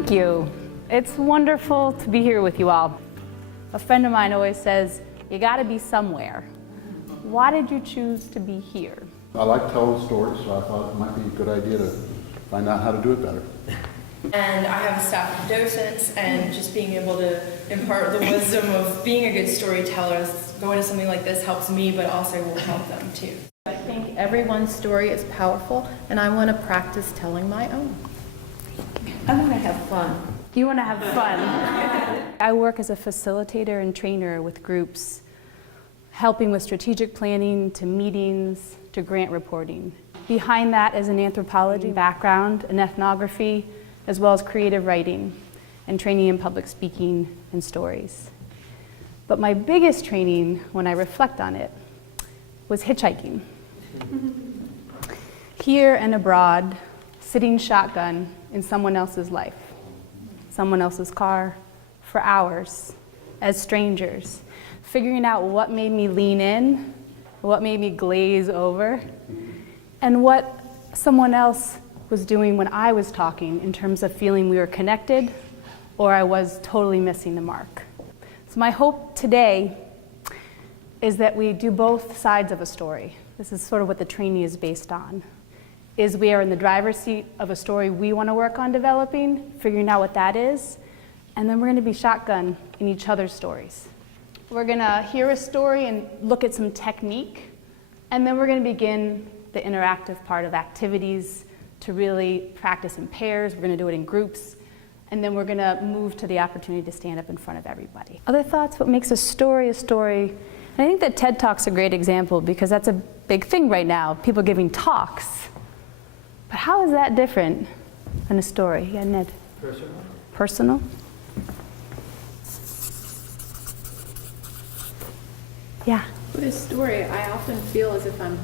Thank you. It's wonderful to be here with you all. A friend of mine always says, you gotta be somewhere. Why did you choose to be here? I like telling stories, so I thought it might be a good idea to find out how to do it better. And I have a staff of docents, and just being able to impart the wisdom of being a good storyteller, going to something like this helps me, but also will help them too. I think everyone's story is powerful, and I want to practice telling my own. I want to have fun. You want to have fun. I work as a facilitator and trainer with groups, helping with strategic planning to meetings to grant reporting. Behind that is an anthropology background, an ethnography, as well as creative writing and training in public speaking and stories. But my biggest training, when I reflect on it, was hitchhiking. Here and abroad, sitting shotgun in someone else's life, someone else's car, for hours, as strangers, figuring out what made me lean in, what made me glaze over, and what someone else was doing when I was talking in terms of feeling we were connected or I was totally missing the mark. So my hope today is that we do both sides of a story. This is sort of what the training is based on, is we are in the driver's seat of a story we want to work on developing, figuring out what that is, and then we're going to be shotgun in each other's stories. We're going to hear a story and look at some technique, and then we're going to begin the interactive part of activities to really practice in pairs. We're going to do it in groups, and then we're going to move to the opportunity to stand up in front of everybody. Other thoughts? What makes a story a story? And I think that TED Talk's a great example because that's a big thing right now, people giving talks. But how is that different than a story? Yeah, Ned? Personal. Personal? Yeah. With a story, I often feel as if I'm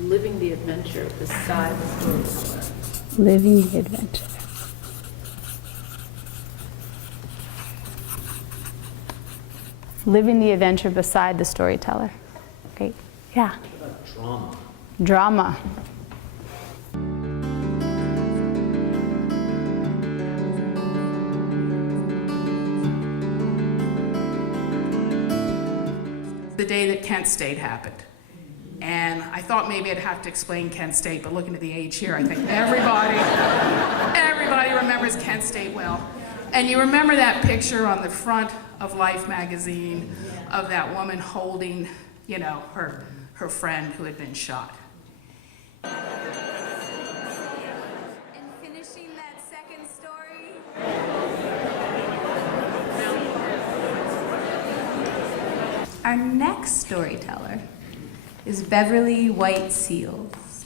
living the adventure beside the storyteller. Living the adventure. Living the adventure beside the storyteller. Great. Yeah. What about drama? Drama. The day that Kent State happened. And I thought maybe I'd have to explain Kent State, but looking at the age here, I think everybody remembers Kent State well. And you remember that picture on the front of Life magazine of that woman holding, you know, her friend who had been shot. And finishing that second story. Our next storyteller is Beverly White Seals.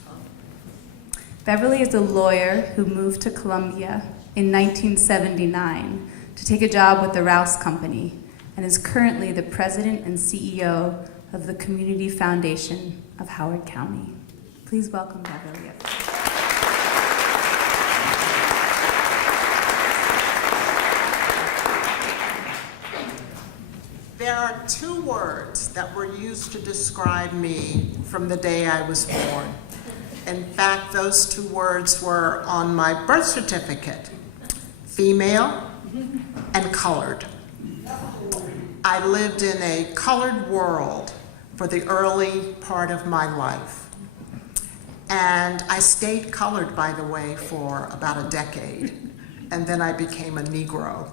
Beverly is a lawyer who moved to Columbia in 1979 to take a job with the Rouse Company and is currently the president and CEO of the Community Foundation of Howard County. Please welcome Beverly. There are two words that were used to describe me from the day I was born. In fact, those two words were on my birth certificate: female and colored. I lived in a colored world for the early part of my life. And I stayed colored, by the way, for about a decade. And then I became a Negro.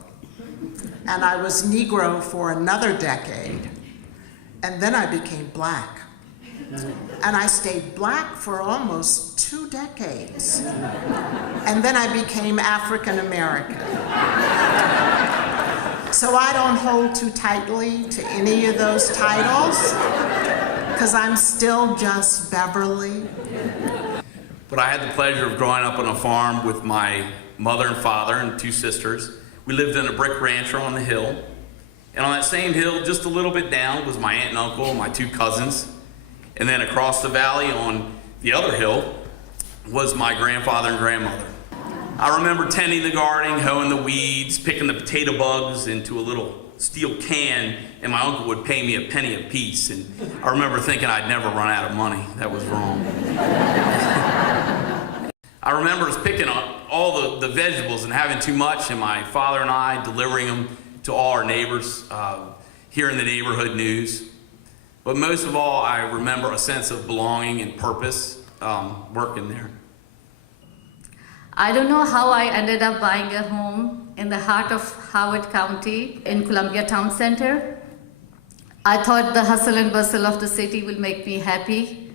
And I was Negro for another decade, and then I became black. And I stayed black for almost 2 decades. And then I became African American. So I don't hold too tightly to any of those titles, because I'm still just Beverly. But I had the pleasure of growing up on a farm with my mother and father and 2 sisters. We lived in a brick rancher on the hill. And on that same hill, just a little bit down, was my aunt and uncle and my 2 cousins. And then across the valley on the other hill was my grandfather and grandmother. I remember tending the garden, hoeing the weeds, picking the potato bugs into a little steel can, and my uncle would pay me a penny a piece. And I remember thinking I'd never run out of money. That was wrong. I remember us picking all the vegetables and having too much, and my father and I delivering them to all our neighbors, hearing the neighborhood news. But most of all, I remember a sense of belonging and purpose working there. I don't know how I ended up buying a home in the heart of Howard County in Columbia Town Center. I thought the hustle and bustle of the city will make me happy,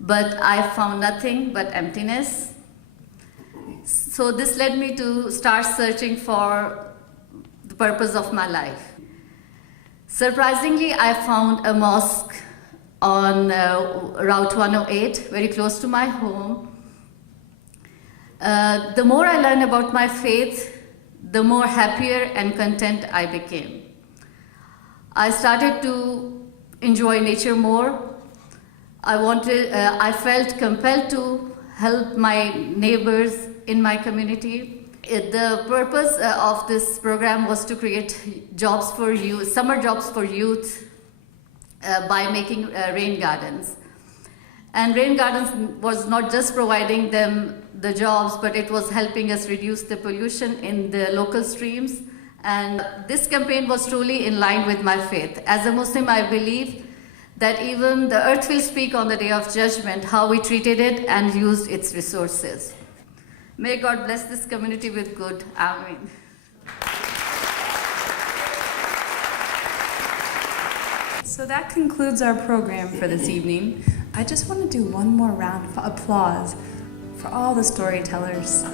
but I found nothing but emptiness. So this led me to start searching for the purpose of my life. Surprisingly, I found a mosque on Route 108, very close to my home. The more I learned about my faith, the more happier and content I became. I started to enjoy nature more. I felt compelled to help my neighbors in my community. The purpose of this program was to create jobs for youth, summer jobs for youth, by making rain gardens. And rain gardens was not just providing them the jobs, but it was helping us reduce the pollution in the local streams. And this campaign was truly in line with my faith. As a Muslim, I believe that even the earth will speak on the day of judgment, how we treated it and used its resources. May God bless this community with good. Amen. So that concludes our program for this evening. I just want to do one more round of applause for all the storytellers.